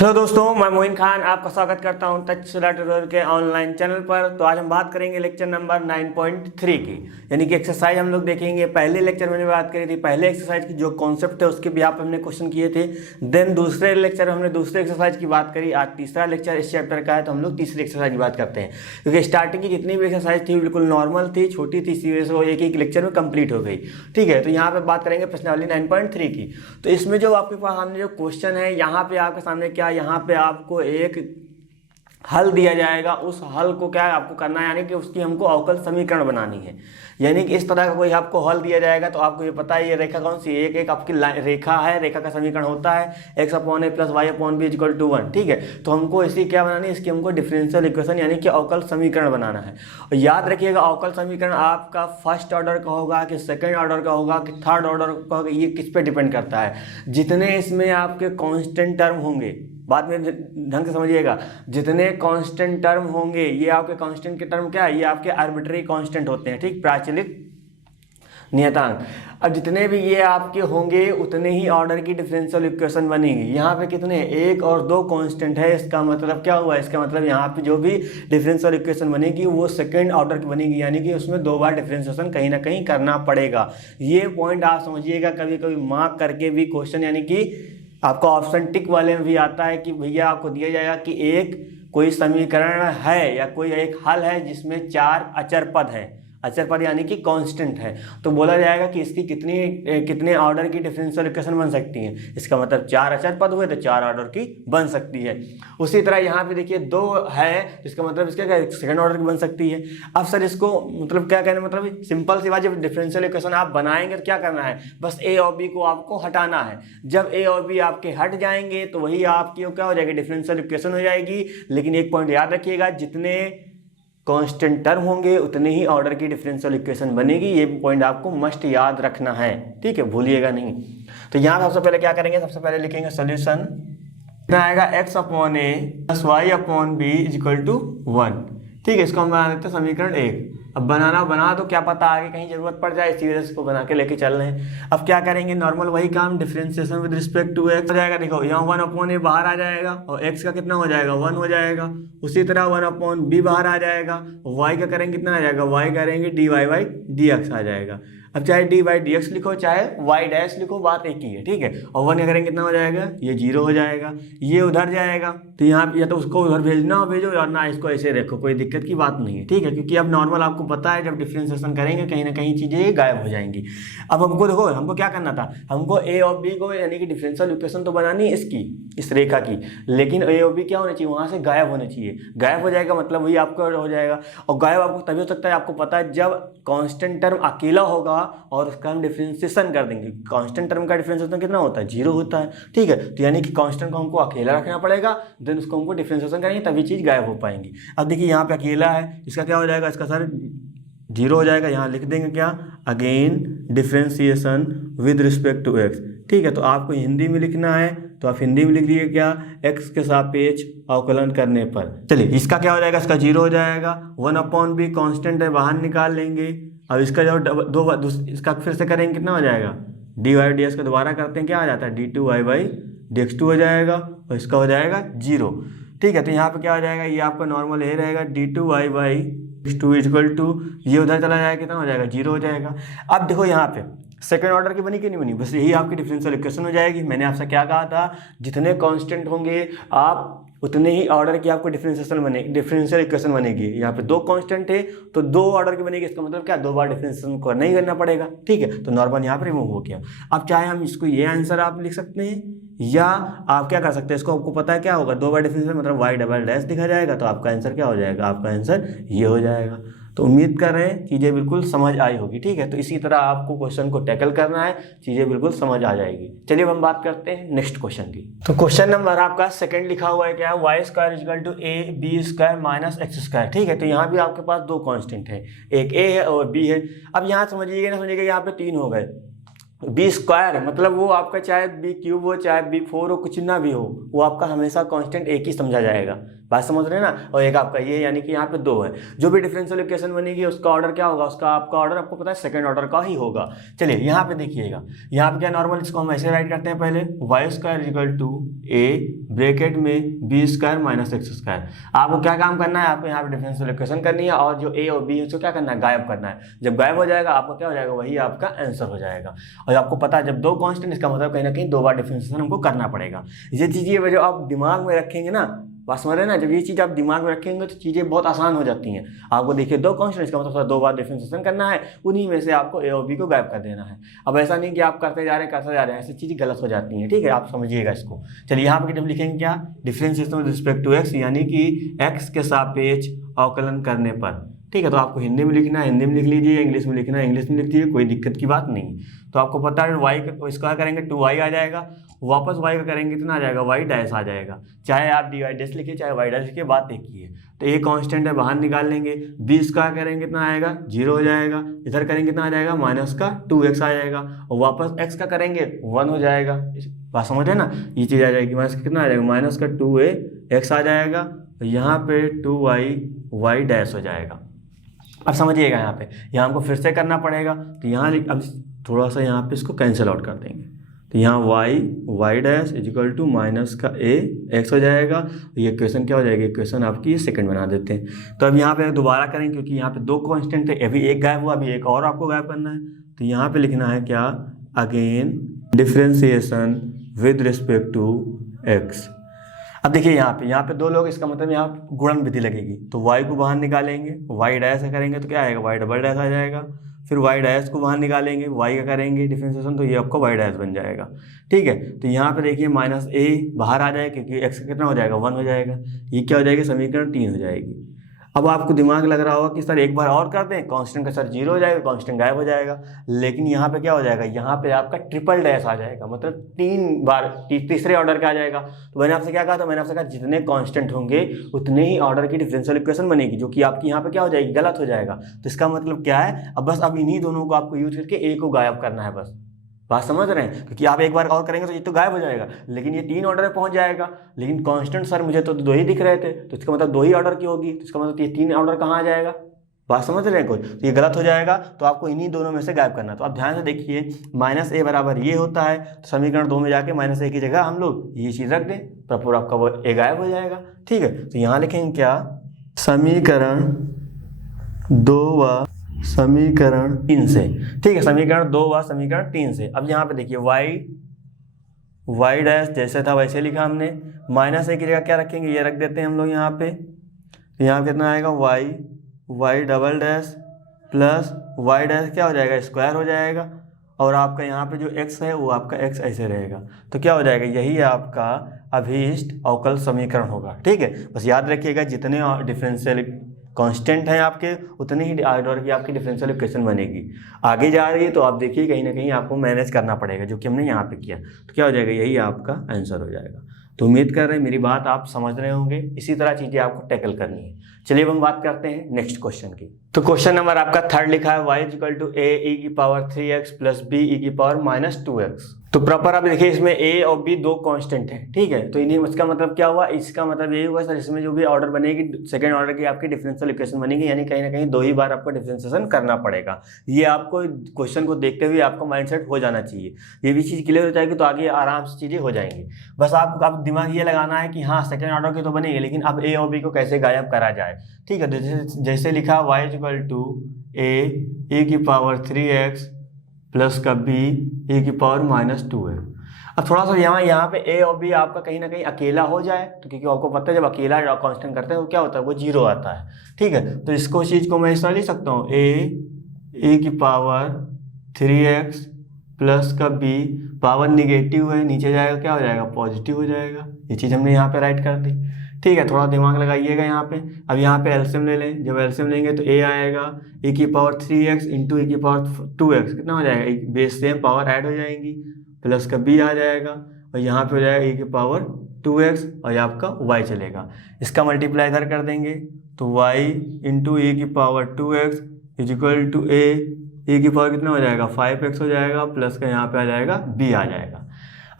Hello दोस्तों, मैं मोइन खान आपका स्वागत करता हूं तक्षशिला ट्यूटोरियल के ऑनलाइन चैनल पर। तो आज हम बात करेंगे लेक्चर नंबर 9.3 की, यानी कि एक्सरसाइज हम लोग देखेंगे। पहले लेक्चर में बात करी थी, पहले एक्सरसाइज की जो कॉन्सेप्ट है उसके भी आप हमने क्वेश्चन किए थे। देन दूसरे लेक्चर में हमने दूसरे एक्सरसाइज की बात करी। आज तीसरा लेक्चर इस चैप्टर का है, तो हम लोग तीसरी एक्सरसाइज की बात करते हैं। क्योंकि स्टार्टिंग की जितनी भी एक्सरसाइज थी बिल्कुल नॉर्मल थी, छोटी थी, इसी वजह से वो एक एक लेक्चर में कंप्लीट हो गई। ठीक है, तो यहाँ पे बात करेंगे प्रश्नावली 9.3 की। तो इसमें जो आपके पास सामने जो क्वेश्चन है, यहाँ पे आपके सामने क्या, यहाँ पे आपको एक हल दिया जाएगा। उस हल को क्या आपको करना है, यानी कि उसकी हमको अवकल समीकरण बनानी है। यानी कि इस तरह का कोई आपको हल दिया जाएगा, तो आपको ये पता है ये रेखा कौन सी, एक आपकी रेखा है। रेखा का समीकरण होता है x/a + y/b = 1। ठीक है, तो हमको इसी क्या बनानी है, इसकी हमको डिफरेंशियल इक्वेशन यानी कि अवकल समीकरण बनाना है। और याद रखिएगा, अवकल समीकरण आपका फर्स्ट ऑर्डर का होगा कि सेकेंड ऑर्डर का होगा कि थर्ड ऑर्डर का होगा, ये किस पे डिपेंड करता है। जितने इसमें आपके कांस्टेंट टर्म होंगे, बात में ढंग से समझिएगा, जितने कांस्टेंट टर्म होंगे, ये आपके कांस्टेंट के टर्म क्या है, ये आपके आर्बिट्री कांस्टेंट होते हैं। ठीक, प्राचलिक नियतांक। अब जितने भी ये आपके होंगे उतने ही ऑर्डर की डिफरेंशियल इक्वेशन बनेगी। यहाँ पे कितने, एक और दो कांस्टेंट है। इसका मतलब क्या हुआ, इसका मतलब यहाँ पे जो भी डिफरेंशियल इक्वेशन बनेगी वो सेकंड ऑर्डर की बनेगी, यानी कि उसमें दो बार डिफरेंशिएशन कहीं ना कहीं करना पड़ेगा। ये पॉइंट आप समझिएगा, कभी कभी मार्क करके भी क्वेश्चन, यानी कि आपका ऑप्शन टिक वाले में भी आता है कि भैया आपको दिया जाएगा कि एक कोई समीकरण है या कोई एक हल है जिसमें चार अचर पद है। अचर पद यानी कि कांस्टेंट है, तो बोला जाएगा कि इसकी कितने ऑर्डर की डिफरेंशियल इक्वेशन बन सकती हैं। इसका मतलब चार अचर पद हुए तो चार ऑर्डर की बन सकती है। उसी तरह यहाँ पे देखिए दो है, इसका मतलब इसका क्या, सेकंड ऑर्डर की बन सकती है। अब सर इसको मतलब क्या कहना, मतलब सिंपल सी बात, जब डिफरेंशियल इक्वेशन आप बनाएंगे तो क्या करना है, बस ए और बी को आपको हटाना है। जब ए और बी आपके हट जाएंगे तो वही आपकी क्या हो जाएगी, डिफरेंशियल इक्वेशन हो जाएगी। लेकिन एक पॉइंट याद रखिएगा, जितने कांस्टेंट टर्म होंगे उतने ही ऑर्डर की डिफरेंशियल इक्वेशन बनेगी। ये पॉइंट आपको मस्ट याद रखना है, ठीक है, भूलिएगा नहीं। तो यहाँ सबसे पहले क्या करेंगे, सबसे पहले लिखेंगे सोल्यूशन। कितना आएगा, x/a + y/b = 1। ठीक है, इसको हम बना देते हैं समीकरण 1। अब बना तो क्या पता आगे कहीं जरूरत पड़ जाए, इसी वजह से इसको बना के लेके चल रहे हैं। अब क्या करेंगे, नॉर्मल वही काम, differentiation with respect to x हो जाएगा। देखो यहाँ 1/a बाहर आ जाएगा और x का कितना हो जाएगा, 1 हो जाएगा। उसी तरह 1/b बाहर आ जाएगा, y का करेंगे कितना आ जाएगा, y करेंगे dy/dx आ जाएगा। अब चाहे dy/dx लिखो चाहे y' लिखो, बात एक ही है। ठीक है, और 1 का करेंगे कितना हो जाएगा, ये 0 हो जाएगा। ये उधर जाएगा तो यहाँ या तो उसको उधर भेजना हो भेजो, और ना इसको ऐसे रखो, कोई दिक्कत की बात नहीं है। ठीक है, क्योंकि अब नॉर्मल आपको पता है जब डिफरेंशिएशन करेंगे कहीं ना कहीं चीज़ें गायब हो जाएंगी। अब हमको देखो, हमको क्या करना था, हमको ए और बी को यानी कि डिफरेंशियल इक्वेशन तो बनानी है इसकी, इस रेखा की, लेकिन ए और बी क्या होना चाहिए, वहाँ से गायब होना चाहिए। गायब हो जाएगा मतलब वही आपका हो जाएगा। और गायब आपको तभी हो सकता है, आपको पता है जब कांस्टेंट टर्म अकेला होगा और उसका हम डिफरेंशिएशन कर देंगे। कांस्टेंट टर्म का डिफरेंशिएशन कितना होता है, 0 होता है। ठीक है, तो यानी कि कांस्टेंट को हमको अकेला रखना पड़ेगा, देन उसको हमको डिफरेंशिएशन करेंगे तभी चीज़ गायब हो पाएंगी। अब देखिए यहाँ पे अकेला है, इसका क्या हो जाएगा, इसका सर 0 हो जाएगा। यहाँ लिख देंगे क्या, again differentiation with respect to x। ठीक है, तो आपको हिंदी में लिखना है तो आप हिंदी में लिख लीजिए क्या, x के सापेक्ष अवकलन करने पर। चलिए इसका क्या हो जाएगा, इसका 0 हो जाएगा। 1/b कांस्टेंट है, बाहर निकाल लेंगे। अब इसका जो इसका फिर से करेंगे कितना हो जाएगा, dy/dx का दोबारा करते हैं, क्या आ जाता है, d2y/dx2 हो जाएगा, और इसका हो जाएगा 0। ठीक है, तो यहाँ पे क्या हो जाएगा, ये आपका नॉर्मल ये रहेगा, d2y/dx2 = ये उधर चला जाएगा, कितना हो जाएगा, 0 हो जाएगा। अब देखो यहाँ पे सेकंड ऑर्डर की बनी कि नहीं बनी, बस यही आपकी डिफरेंशियल इक्वेशन हो जाएगी। मैंने आपसे क्या कहा था, जितने कांस्टेंट होंगे आप उतने ही ऑर्डर की आपको डिफरेंशियल इक्वेशन बनेगी। यहाँ पे दो कांस्टेंट है तो दो ऑर्डर की बनेगी, इसका मतलब क्या, दो बार डिफरेंशिएशन को नहीं करना पड़ेगा। ठीक है, तो नॉर्मल यहाँ पर रिमूव हो गया। अब चाहे हम इसको ये आंसर आप लिख सकते हैं, या आप क्या कर सकते हैं, इसको आपको पता है क्या होगा, दो बार डिफरेंशिएशन मतलब y" लिखा जाएगा, तो आपका आंसर क्या हो जाएगा, आपका आंसर ये हो जाएगा। तो उम्मीद कर रहे हैं चीज़ें बिल्कुल समझ आई होगी। ठीक है, तो इसी तरह आपको क्वेश्चन को टैकल करना है, चीज़ें बिल्कुल समझ आ जाएगी। चलिए अब हम बात करते हैं नेक्स्ट क्वेश्चन की। तो क्वेश्चन नंबर आपका सेकंड लिखा हुआ है, क्या है, y² = ab² - x²। ठीक है, तो यहाँ भी आपके पास दो कांस्टेंट है, एक a है और b है। अब यहाँ समझिएगा ना, समझिएगा यहाँ पे 3 हो गए। b² मतलब वो आपका चाहे b³ हो चाहे b4 हो, कुछ ना भी हो, वो आपका हमेशा कांस्टेंट एक ही समझा जाएगा। बात समझ रहे हैं ना। और एक आपका ये यानी कि यहाँ पे 2 है। जो भी डिफरेंशियल इक्वेशन बनेगी उसका ऑर्डर क्या होगा, उसका आपका ऑर्डर आपको पता है सेकंड ऑर्डर का ही होगा। चलिए यहाँ पे देखिएगा, यहाँ पे क्या नॉर्मल इसको हम ऐसे राइट करते हैं पहले, Y square equal to A bracket में B square minus x square. आपको क्या काम करना है, आपको यहाँ पे डिफरेंशियल इक्वेशन करनी है और जो ए और बी है उसको क्या करना है, गायब करना है। जब गायब हो जाएगा आपका क्या हो जाएगा, वही आपका आंसर हो जाएगा। और आपको पता है जब 2 कांस्टेंट, इसका मतलब कहीं ना कहीं 2 बार डिफरेंशिएशन हमको करना पड़ेगा। ये चीज़ें जो आप दिमाग में रखेंगे ना, बात समझ रहे हैं ना, जब ये चीज़ आप दिमाग में रखेंगे तो चीज़ें बहुत आसान हो जाती हैं। आपको देखिए 2 कांस्टेंट, इसका मतलब 2 बार डिफरेंशिएशन करना है, उन्हीं में से आपको ए और बी को गायब कर देना है। अब ऐसा नहीं कि आप करते जा रहे हैं, ऐसी चीज़ें गलत हो जाती हैं, ठीक है, आप समझिएगा इसको। चलिए यहाँ पर जब लिखेंगे क्या, differentiation with respect to x, यानी कि एक्स के सापेक्ष अवकलन करने पर, ठीक है। तो आपको हिंदी में लिखना है, हिंदी में लिख लीजिए, इंग्लिश में लिखना है, इंग्लिश में लिख दीजिए, कोई दिक्कत की बात नहीं। तो आपको पता है वाई का इसका करेंगे 2y आ जाएगा, वापस y का करेंगे कितना आ जाएगा, y डैश आ जाएगा। चाहे आप dy डैश लिखिए चाहे y डैश लिखिए, बात एक ही है। तो ये कांस्टेंट है, बाहर निकाल लेंगे, b स्क्वायर करेंगे कितना आएगा, 0 हो जाएगा। इधर करेंगे कितना आ जाएगा, माइनस का 2x आ जाएगा, और वापस x का करेंगे 1 हो जाएगा। बात समझ रहे ना, ये चीज़ आ जाएगी, माइनस कितना आ जाएगा, माइनस का 2x आ जाएगा, यहाँ पे 2y डैश हो जाएगा। अब समझिएगा यहाँ हमको फिर से करना पड़ेगा। तो यहाँ अब थोड़ा सा यहाँ पे इसको कैंसिल आउट कर देंगे। तो यहाँ y dash is equal to minus का a x हो जाएगा। ये इक्वेशन क्या हो जाएगी, इक्वेशन आपकी ये सेकंड बना देते हैं। तो अब यहाँ पे दोबारा करेंगे, क्योंकि यहाँ पे 2 कांस्टेंट थे, अभी एक गायब हुआ, अभी एक और आपको गायब करना है। तो यहाँ पे लिखना है क्या, again differentiation with respect to x। अब देखिए यहाँ पे 2 लोग, इसका मतलब यहाँ गुणन विधि लगेगी। तो y को बाहर निकालेंगे, y डैश करेंगे तो क्या आएगा, y डबल डैश आ जाएगा। फिर y डैश को बाहर निकालेंगे, y का करेंगे डिफरेंशिएशन, तो ये आपका y डैश बन जाएगा, ठीक है। तो यहाँ पे देखिए माइनस a बाहर आ जाएगा, क्योंकि x का कितना हो जाएगा, 1 हो जाएगा। ये क्या हो जाएगी, समीकरण 3 हो जाएगी। अब आपको दिमाग लग रहा होगा कि सर एक बार और कर दें, कांस्टेंट का सर 0 हो जाएगा, कांस्टेंट गायब हो जाएगा। लेकिन यहाँ पे क्या हो जाएगा, यहाँ पे आपका ट्रिपल डैश आ जाएगा, मतलब 3 बार तीसरे ऑर्डर का आ जाएगा। तो मैंने आपसे क्या कहा था, मैंने आपसे कहा जितने कांस्टेंट होंगे उतने ही ऑर्डर की डिफरेंशियल इक्वेशन बनेगी, जो कि आपकी यहाँ पे क्या हो जाएगी, गलत हो जाएगा। तो इसका मतलब क्या है, अब बस अब इन्हीं दोनों को आपको यूज करके ए को गायब करना है, बस। बात समझ रहे हैं, क्योंकि आप एक बार और करेंगे तो ये तो गायब हो जाएगा, लेकिन ये 3 ऑर्डर पे पहुंच जाएगा। लेकिन कांस्टेंट सर मुझे तो 2 ही दिख रहे थे, तो इसका मतलब 2 ही ऑर्डर की होगी, तो इसका मतलब ये 3 ऑर्डर कहाँ आ जाएगा। बात समझ रहे हैं कोई, तो ये गलत हो जाएगा। तो आपको इन्हीं दोनों में से गायब करना। तो आप ध्यान से देखिए, माइनस a बराबर ये होता है, तो समीकरण 2 में जाके माइनस a की जगह हम लोग ये चीज़ रख दें, प्रॉपर आपका वो a गायब हो जाएगा, ठीक है। तो यहाँ लिखेंगे क्या, समीकरण 2 व समीकरण 3 से, ठीक है, समीकरण 2 व समीकरण 3 से। अब यहाँ पे देखिए y डैश जैसे था वैसे लिखा हमने, माइनस a की जगह क्या रखेंगे, ये रख देते हैं हम लोग यहाँ पे। तो यहाँ कितना आएगा, y double dash plus y dash क्या हो जाएगा, स्क्वायर हो जाएगा। और आपका यहाँ पे जो x है वो आपका x ऐसे रहेगा। तो क्या हो जाएगा, यही आपका अभीष्ट अवकल समीकरण होगा, ठीक है। बस याद रखिएगा, जितने डिफरेंशियल कांस्टेंट हैं आपके, उतनी ही ऑर्डर की आपकी डिफरेंशियल इक्वेशन बनेगी। आगे जा रही है तो आप देखिए कहीं ना कहीं आपको मैनेज करना पड़ेगा, जो कि हमने यहाँ पे किया। तो क्या हो जाएगा, यही आपका आंसर हो जाएगा। तो उम्मीद कर रहे हैं मेरी बात आप समझ रहे होंगे। इसी तरह चीज़ें आपको टैकल करनी है। चलिए अब हम बात करते हैं नेक्स्ट क्वेश्चन की। तो क्वेश्चन नंबर आपका 3 लिखा है, y equal to a e की power 3x plus b e की पावर माइनस 2x। तो प्रॉपर आप देखिए, इसमें a और b 2 कांस्टेंट हैं, ठीक है। तो इन्हीं, इसका मतलब क्या हुआ, इसका मतलब यही हुआ सर, इसमें जो भी ऑर्डर बनेगी, सेकंड ऑर्डर की आपकी डिफरेंशियल इक्वेशन बनेगी, यानी कहीं ना कहीं 2 ही बार आपको डिफरेंशिएशन करना पड़ेगा। ये आपको क्वेश्चन को देखते हुए आपका माइंडसेट हो जाना चाहिए। ये भी चीज़ क्लियर हो जाएगी तो आगे आराम से चीज़ें हो जाएंगी। बस आपको आप दिमाग ये लगाना है कि हाँ सेकंड ऑर्डर की तो बनेगी, लेकिन अब a और b को कैसे गायब करा जाए, ठीक है। जैसे लिखा y इक्वल टू a की पावर 3x प्लस का b e की पावर माइनस 2x। अब थोड़ा सा यहाँ पे a और b आपका कहीं ना कहीं अकेला हो जाए, तो क्योंकि आपको पता है जब अकेला कांस्टेंट करते हैं तो क्या होता है, वो 0 आता है, ठीक है। तो इसको चीज़ को मैं इस तरह लिख सकता हूँ, a की पावर 3x प्लस का b, पावर निगेटिव है, नीचे जाएगा क्या हो जाएगा, पॉजिटिव हो जाएगा। ये चीज़ हमने यहाँ पे राइट कर दी, ठीक है। थोड़ा दिमाग लगाइएगा यहाँ पे। अब यहाँ पे एलसीएम ले लें, जब एलसीएम लेंगे तो a आएगा e की पावर 3x इंटू e की पावर 2x, कितना हो जाएगा, एक बेस सेम पावर ऐड हो जाएंगी, प्लस का b आ जाएगा, और यहाँ पे हो जाएगा e की पावर 2x, और ये आपका y चलेगा। इसका मल्टीप्लाई इधर कर देंगे तो y इंटू e की power 2x is equal to e की पावर कितना हो जाएगा, 5x हो जाएगा, प्लस का यहाँ पे आ जाएगा b आ जाएगा।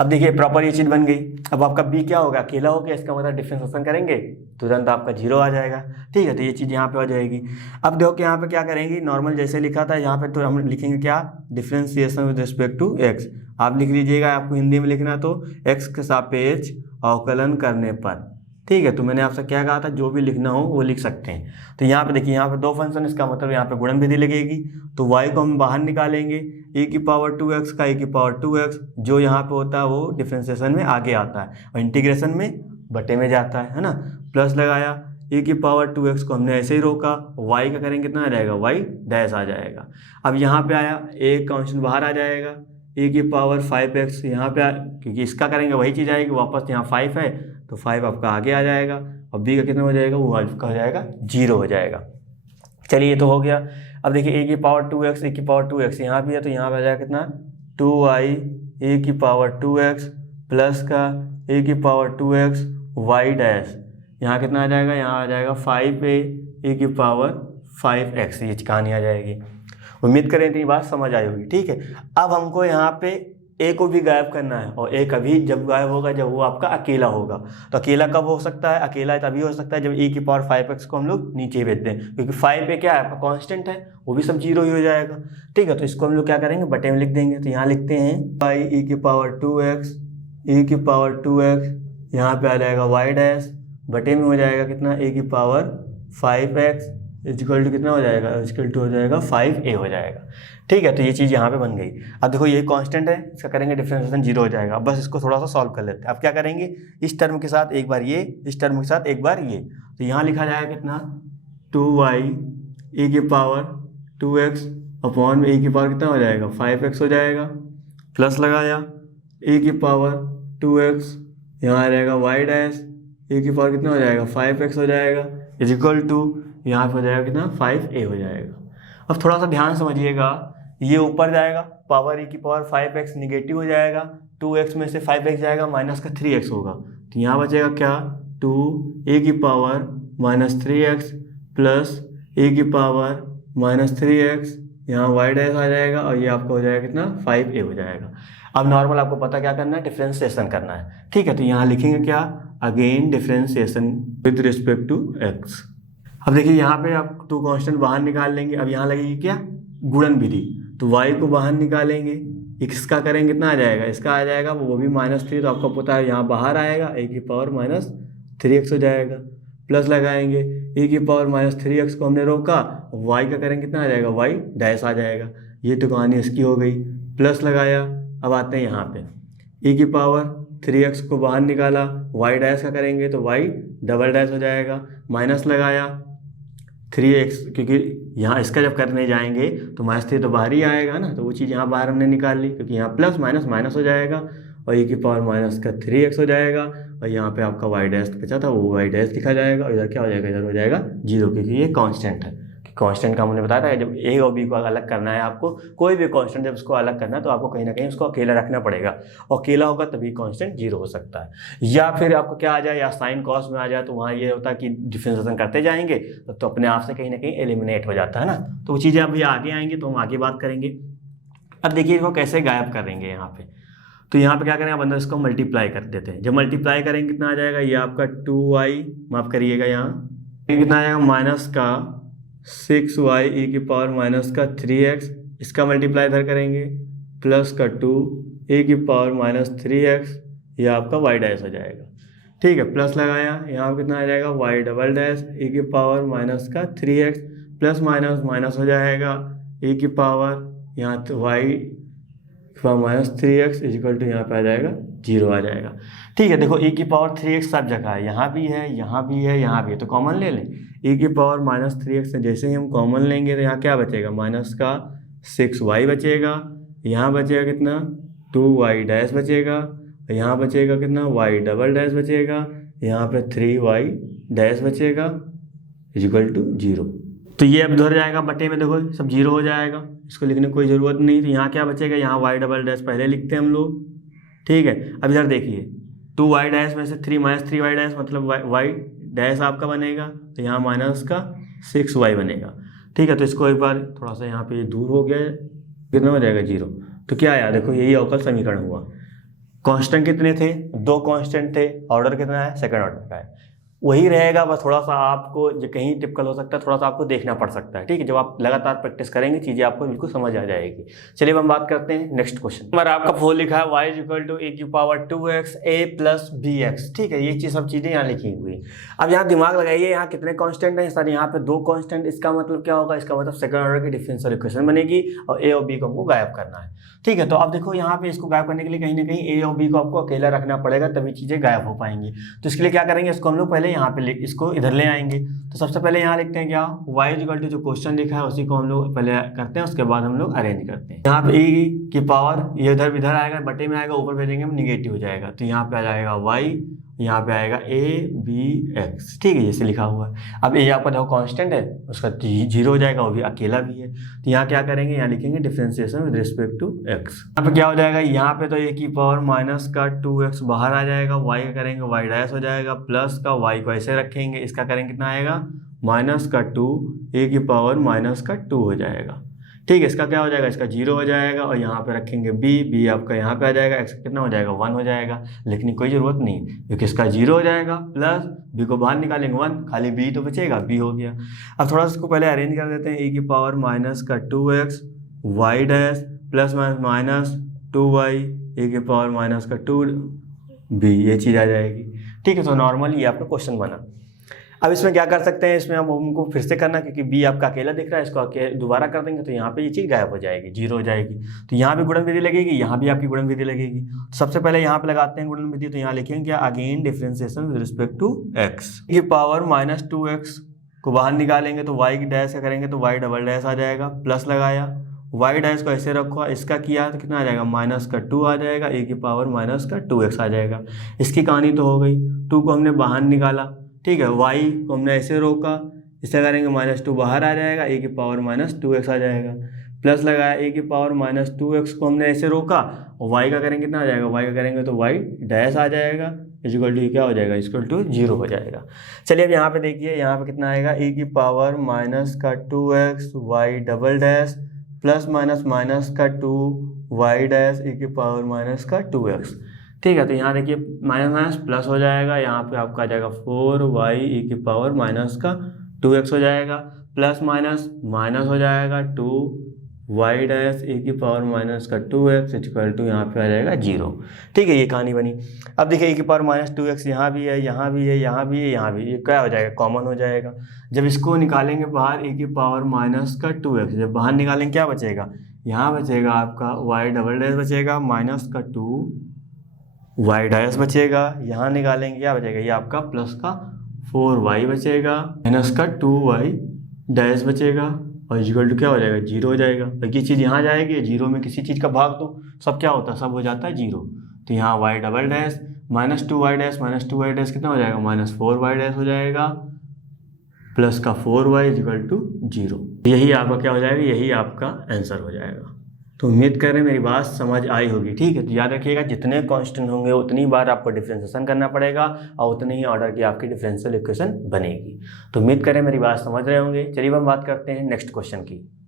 अब देखिए प्रॉपर ये चीज़ बन गई। अब आपका बी क्या होगा, अकेला हो गया, इसका मतलब डिफरेंशिएशन करेंगे तुरंत आपका 0 आ जाएगा। ठीक है, तो ये चीज़ यहाँ पे हो जाएगी। अब देखो कि यहाँ पे क्या करेंगे, नॉर्मल जैसे लिखा था यहाँ पे, तो हम लिखेंगे क्या, differentiation with respect to x. आप लिख लीजिएगा, आपको हिंदी में लिखना तो एक्स के सापेक्ष अवकलन करने पर। ठीक है, तो मैंने आपसे क्या कहा था, जो भी लिखना हो वो लिख सकते हैं। तो यहाँ पे देखिए, यहाँ पे दो फंक्शन, इसका मतलब यहाँ पे गुणन विधि लगेगी। तो y को हम बाहर निकालेंगे, e की पावर 2x का e की पावर 2x, जो यहाँ पे होता है वो डिफरेंशिएशन में आगे आता है और इंटीग्रेशन में बटे में जाता है ना। प्लस लगाया, e की पावर 2x को हमने ऐसे ही रोका, y का करेंगे कितना आ जाएगा, y डैश आ जाएगा। अब यहाँ पे आया, एक कांस्टेंट बाहर आ जाएगा, e की पावर 5x यहाँ पे क्योंकि इसका करेंगे वही चीज़ आएगी वापस, यहाँ 5 है तो 5 आपका आगे आ जाएगा और b का कितना हो जाएगा, वो आपका हो जाएगा 0 हो जाएगा। चलिए ये तो हो गया। अब देखिए a की पावर 2x, e की पावर 2x यहाँ भी है, तो यहाँ पे आ जाएगा कितना, 2y e की पावर 2x प्लस का e की पावर 2x y डैश, यहाँ कितना आ जाएगा, यहाँ आ जाएगा 5a e की पावर 5x, ये कहानी आ जाएगी। उम्मीद करें तो ये बात समझ आई होगी। ठीक है, अब हमको यहाँ पे ए को भी गायब करना है, और ए कभी जब गायब होगा जब वो आपका अकेला होगा। तो अकेला कब हो सकता है, अकेला तभी हो सकता है जब e की पावर 5x को हम लोग नीचे भेज दें, क्योंकि 5 पे क्या है आपका कांस्टेंट है, वो भी सब 0 ही हो जाएगा। ठीक है, तो इसको हम लोग क्या करेंगे, बटे में लिख देंगे। तो यहाँ लिखते हैं y e की पावर 2x, e की पावर 2x, यहाँ पे आ जाएगा y डैश, बटे में हो जाएगा कितना, a की पावर 5x इक्वल टू कितना हो जाएगा, इक्वल टू हो जाएगा 5a हो जाएगा। ठीक है, तो ये चीज़ यहाँ पे बन गई। अब देखो ये कांस्टेंट है, इसका करेंगे डिफरेंशिएशन 0 हो जाएगा। अब बस इसको थोड़ा सा सॉल्व कर लेते हैं। अब क्या करेंगे, इस टर्म के साथ एक बार ये, इस टर्म के साथ एक बार ये, तो यहाँ लिखा जाएगा कितना, 2y e की पावर 2x अपॉन e की पावर कितना हो जाएगा, 5x हो जाएगा, प्लस लगाया e की पावर 2x, यहाँ आ जाएगा y डैश, e की पावर कितना हो जाएगा, 5x हो जाएगा, इज इक्वल टू यहाँ पे हो जाएगा कितना, 5a हो जाएगा। अब थोड़ा सा ध्यान समझिएगा, ये ऊपर जाएगा, पावर e की पावर 5x निगेटिव हो जाएगा, 2x में से 5x जाएगा, माइनस का 3x होगा, तो यहाँ बचेगा क्या, 2a की power minus 3x plus a की पावर माइनस 3x, यहाँ y डैश आ जाएगा, और ये आपका हो जाएगा कितना, 5a हो जाएगा। अब नॉर्मल आपको पता क्या करना है, डिफरेंशिएशन करना है। ठीक है, तो यहाँ लिखेंगे क्या, again differentiation with respect to x। अब देखिए यहाँ पे आप 2 कांस्टेंट बाहर निकाल लेंगे। अब यहाँ लगेगी क्या, गुणन विधि, तो y को बाहर निकालेंगे, इसका करेंगे कितना आ जाएगा, इसका आ जाएगा वो भी -3, तो आपको पता है यहाँ बाहर आएगा, a की पावर -3x हो जाएगा, प्लस लगाएंगे e की पावर -3x को हमने रोका, y का करेंगे कितना आ जाएगा, y डैश आ जाएगा। ये तो कहानी इसकी हो गई, प्लस लगाया। अब आते हैं यहाँ पे, e की पावर 3x को बाहर निकाला, y डैश का करेंगे तो y डबल डैश हो जाएगा, माइनस लगाया 3x, क्योंकि यहाँ इसका जब करने जाएंगे तो -3 तो बाहर ही आएगा ना, तो वो चीज़ यहाँ बाहर हमने निकाल ली, क्योंकि यहाँ प्लस माइनस माइनस हो जाएगा, और e की पावर माइनस का 3x हो जाएगा, और यहाँ पे आपका y डैश बचा था वो y डैश लिखा जाएगा, और इधर क्या हो जाएगा, इधर हो जाएगा 0, क्योंकि ये कांस्टेंट है। कांस्टेंट का हमने बताया था, जब a और b को अलग करना है आपको, कोई भी कांस्टेंट जब उसको अलग करना है तो आपको कहीं ना कहीं उसको अकेला रखना पड़ेगा, और अकेला होगा तभी कांस्टेंट 0 हो सकता है। या फिर आपको क्या आ जाए, या साइन कॉस में आ जाए, तो वहाँ ये होता है कि डिफरेंशिएशन करते जाएंगे तो अपने आप से कहीं ना कहीं एलिमिनेट हो जाता है ना। तो वो चीज़ें अभी आगे आएंगी तो हम आगे बात करेंगे। अब देखिए इसको कैसे गायब करेंगे यहाँ पे, तो यहाँ पे क्या करें, आप अंदर इसको मल्टीप्लाई कर देते हैं। जब मल्टीप्लाई करेंगे कितना आ जाएगा, ये आपका 2y, माफ करिएगा यहाँ कितना आ जाएगा, माइनस का 6y e की पावर माइनस का 3x, इसका मल्टीप्लाई इधर करेंगे, प्लस का 2 e की पावर माइनस 3x, ये आपका y डैश हो जाएगा। ठीक है, प्लस लगाया, यहाँ कितना आ जाएगा, y डबल डैश e की पावर माइनस का 3x, प्लस माइनस माइनस हो जाएगा, e की पावर यहाँ तो y minus 3x equal to यहाँ पे आ जाएगा 0 आ जाएगा। ठीक है, देखो e की पावर 3x सब जगह है, यहाँ भी है, यहाँ भी है, यहाँ भी है, तो कॉमन ले लें। e की पावर माइनस 3x से जैसे ही हम कॉमन लेंगे तो यहाँ क्या बचेगा, माइनस का 6y बचेगा, यहाँ बचेगा कितना 2y डैश बचेगा, यहाँ बचेगा कितना y डबल डैश बचेगा, यहाँ पे 3y डैश बचेगा इक्वल टू 0। तो ये अब उधर जाएगा बटे में, देखो सब 0 हो जाएगा, इसको लिखने की कोई ज़रूरत नहीं। तो यहाँ क्या बचेगा, यहाँ y डबल डैश पहले लिखते हैं हम लोग। ठीक है, अब इधर देखिए 2y डैश में से 3 माइनस 3y डैश मतलब y डैश आपका बनेगा, तो यहाँ माइनस का 6y बनेगा। ठीक है, तो इसको एक बार थोड़ा सा यहाँ पे दूर हो गया, कितना हो जाएगा 0। तो क्या आया, देखो यही अवकल समीकरण हुआ। कांस्टेंट कितने थे, 2 कांस्टेंट थे, ऑर्डर कितना है, सेकंड ऑर्डर का है, वही रहेगा। बस थोड़ा सा आपको जो कहीं टिपिकल हो सकता है, थोड़ा सा आपको देखना पड़ सकता है, ठीक है। जब आप लगातार प्रैक्टिस करेंगे चीज़ें आपको बिल्कुल समझ आ जाएगी। चलिए अब हम बात करते हैं नेक्स्ट क्वेश्चन। नंबर आपका 4 लिखा है y इक्वल टू ए की power 2x a plus bx, ठीक है। ये चीज़ सब चीज़ें यहाँ लिखी हुई है। अब यहाँ दिमाग लगाइए, यहाँ कितने कॉन्स्टेंट हैं सर, यहाँ पे 2 कॉन्स्टेंट। इसका मतलब क्या होगा, इसका मतलब सेकंड ऑर्डर की डिफरेंशियल इक्वेशन बनेगी और a और b को हमको गायब करना है, ठीक है। तो अब देखो यहाँ पे इसको गायब करने के लिए कहीं ना कहीं a और b को आपको अकेला रखना पड़ेगा, तभी चीज़ें गायब हो पाएंगी। तो इसके लिए क्या करेंगे, इसको हम लोग पहले यहाँ पे इसको इधर ले आएंगे। तो सबसे पहले यहाँ लिखते हैं क्या, y इक्वल टू जो क्वेश्चन लिखा है उसी को हम लोग पहले करते हैं, उसके बाद हम लोग अरेंज करते हैं। यहाँ पे e की पावर ये इधर आएगा, बटे में आएगा, ऊपर भेजेंगे हम निगेटिव हो जाएगा, तो यहाँ पे आ जाएगा y, यहाँ पे आएगा a b x, ठीक है, जैसे लिखा हुआ है। अब ये आपका देखो कांस्टेंट है, उसका 0 हो जाएगा, वो भी अकेला भी है। तो यहाँ क्या करेंगे, यहाँ लिखेंगे differentiation with respect to x। यहाँ पे क्या हो जाएगा, यहाँ पे तो a की पावर माइनस का 2x बाहर आ जाएगा, y का करेंगे y डैश हो जाएगा, प्लस का y को ऐसे रखेंगे, इसका करेंगे कितना आएगा माइनस का 2, a की पावर माइनस का 2 हो जाएगा, ठीक है। इसका क्या हो जाएगा, इसका 0 हो जाएगा, और यहाँ पे रखेंगे b आपका यहाँ पे आ जाएगा, x कितना हो जाएगा 1 हो जाएगा, लिखने की कोई ज़रूरत नहीं क्योंकि इसका 0 हो जाएगा, प्लस b को बाहर निकालेंगे 1, खाली b तो बचेगा, b हो गया। अब थोड़ा सा इसको पहले अरेंज कर देते हैं, a की पावर माइनस का 2x y dash plus minus 2y a की पावर माइनस का 2b, ये चीज़ आ जाएगी, ठीक है। तो नॉर्मल ये आपका क्वेश्चन बना। अब इसमें क्या कर सकते हैं, इसमें हम उनको फिर से करना, क्योंकि b आपका अकेला दिख रहा है, इसको दोबारा कर देंगे तो यहाँ पे ये चीज़ गायब हो जाएगी, 0 हो जाएगी। तो यहाँ भी गुणन विधि लगेगी, यहाँ भी आपकी गुणन विधि लगेगी। तो सबसे पहले यहाँ पे लगाते हैं गुणन विधि, तो यहाँ लिखेंगे क्या, again differentiation with respect to x की पावर माइनस 2x को बाहर निकालेंगे तो y की डैश का करेंगे तो y डबल डैश आ जाएगा, प्लस लगाया, y डैश को ऐसे रखो, इसका किया तो कितना आ जाएगा माइनस का 2 आ जाएगा, a की पावर माइनस का 2x आ जाएगा। इसकी कहानी तो हो गई, 2 को हमने बाहर निकाला, ठीक है, y को हमने ऐसे रोका, इससे करेंगे माइनस 2 बाहर आ जाएगा, a की पावर माइनस 2x आ जाएगा, प्लस लगाया, a की पावर माइनस 2x को हमने ऐसे रोका, और y का करेंगे कितना आ जाएगा, y का करेंगे तो y डैश आ जाएगा, इक्वल टू क्या हो जाएगा, इक्वल टू 0 हो जाएगा। चलिए अब यहाँ पे देखिए, यहाँ पे कितना आएगा, a की पावर माइनस का 2x y double dash plus minus का 2y डैश a की पावर माइनस का 2x, ठीक है। तो यहाँ देखिए माइनस प्लस हो जाएगा, यहाँ पे आपका आ जाएगा 4y e की पावर माइनस का 2x हो जाएगा, प्लस माइनस हो जाएगा 2y डैश e की पावर माइनस का 2x इक्वल टू यहाँ पे आ जाएगा 0, ठीक है। ये कहानी बनी। अब देखिए e की पावर माइनस 2x यहाँ भी है, यहाँ भी है, यहाँ भी है, यहाँ भी, ये क्या हो जाएगा, कॉमन हो जाएगा। जब इसको निकालेंगे बाहर e की पावर माइनस का 2x, जब बाहर निकालेंगे क्या बचेगा, यहाँ बचेगा आपका y डबल डैश बचेगा माइनस का 2y डैश बचेगा, यहाँ निकालेंगे क्या बचेगा, ये आपका प्लस का 4y बचेगा माइनस का 2y डैश बचेगा, और इक्वल टू क्या हो जाएगा 0 हो जाएगा। बाकी चीज़ यहाँ जाएगी, 0 में किसी चीज़ का भाग दो सब क्या होता है, सब हो जाता है 0। तो यहाँ y double dash minus 2y dash कितना हो जाएगा, माइनस 4y डैश हो जाएगा, प्लस का 4y इक्वल टू 0। यही आपका क्या हो जाएगा, यही आपका आंसर हो जाएगा। तो उम्मीद कर रहे हैं मेरी बात समझ आई होगी, ठीक है। तो याद रखिएगा जितने कांस्टेंट होंगे उतनी बार आपको डिफरेंशिएशन करना पड़ेगा और उतने ही ऑर्डर की आपकी डिफरेंशियल इक्वेशन बनेगी। तो उम्मीद करें मेरी बात समझ रहे होंगे। चलिए हम बात करते हैं नेक्स्ट क्वेश्चन की।